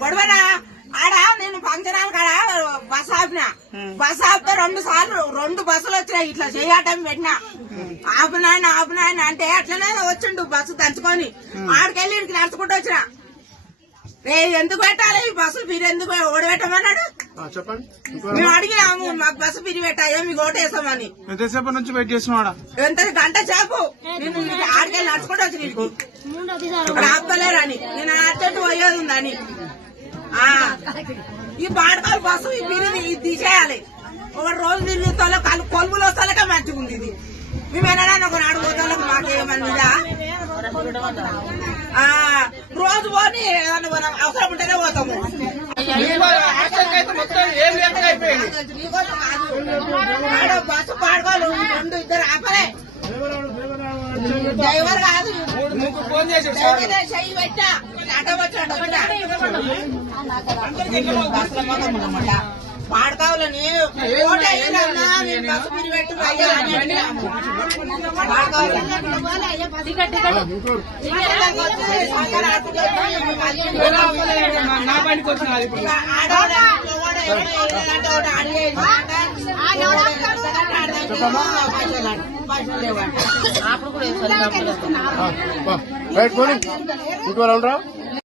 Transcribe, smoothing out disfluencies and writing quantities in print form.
గొడవనా ఆడ నేను function hall కాడ బస్ ఆపిన. బస్ ఆపితే 2 సార్లు 2 బస్సులు వచ్చినాయి. ఇట్లా చేయటం పెట్టినా ఆపునాయన అంటే అట్లనే వచ్చిండు బస్సు దంచుకొని. ఆడికెళ్ళి ఇడికి నడుచుకుంటూ వచ్చిన. ఎందుకు పెట్టాలి ఈ బస్సు మీరు ఎందుకు ఓడబెట్టమన్నాడు. మేము అడిగినాము మాకు బస్సు పిరి పెట్టాయో మీకు ఓటేస్తామని. ఎంతసేపు నుంచి వెయిట్ చేస్తున్నాడా? ఎంత గంట సేపు నేను ఆడికెళ్ళి నడుచుకుంటూ వచ్చి ఇక్కడ ఆపలేరని నేను అర్జెంట్ పోయేది ఉందని. ఈ బాడకాలు బస్సు ఈ పిరిని తీసేయాలి. ఒక రోజు తిరిగి కొలుపులు వస్తాలకే మంచిగా ఉంది. ఇది మేమేనా ఒకనాడు పోతాలకు మాకేమన్నా రోజు పోని ఏదన్నా మనం అవసరం ఉంటేనే పోతాము. బస్సు పాడుకోవాలి 2 ఇద్దరు ఆపలే. డ్రైవర్ కాదు చెయ్యి పెట్టా ఆటో వచ్చాడు పాడకావాలని బస్సు పిరి పెట్టు అప్పుడు కూడా